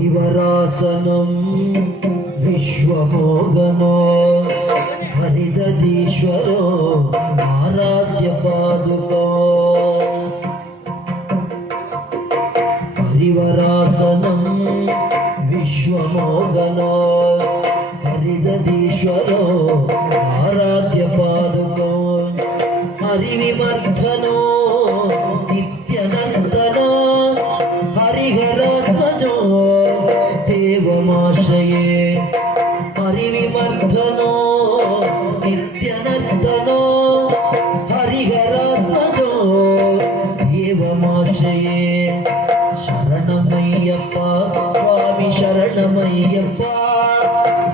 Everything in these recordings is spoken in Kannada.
हरिवरासनं विश्वमोगनो हरिदधीश्वरो आराध्यपादुको हरिवरासनं विश्वमोगनो हरिदधीश्वरो आराध्यपादुको हरिविमर्दनो ಶರಣಮಯ್ಯಪ್ಪ ಸ್ವಾಮಿ ಶರಣಮಯ್ಯಪ್ಪ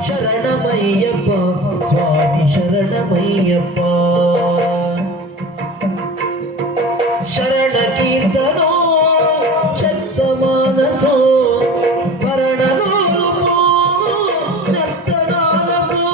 ಶರಣಮಯ್ಯಪ್ಪ ಸ್ವಾಮಿ ಶರಣಮಯ್ಯಪ್ಪ. ಶರಣ ಕೀರ್ತನೋ ಶಕ್ತ ಮಾನಸೋ ಭರಣಲೋಲುಪೋ ನರ್ತನಾಲಸೋ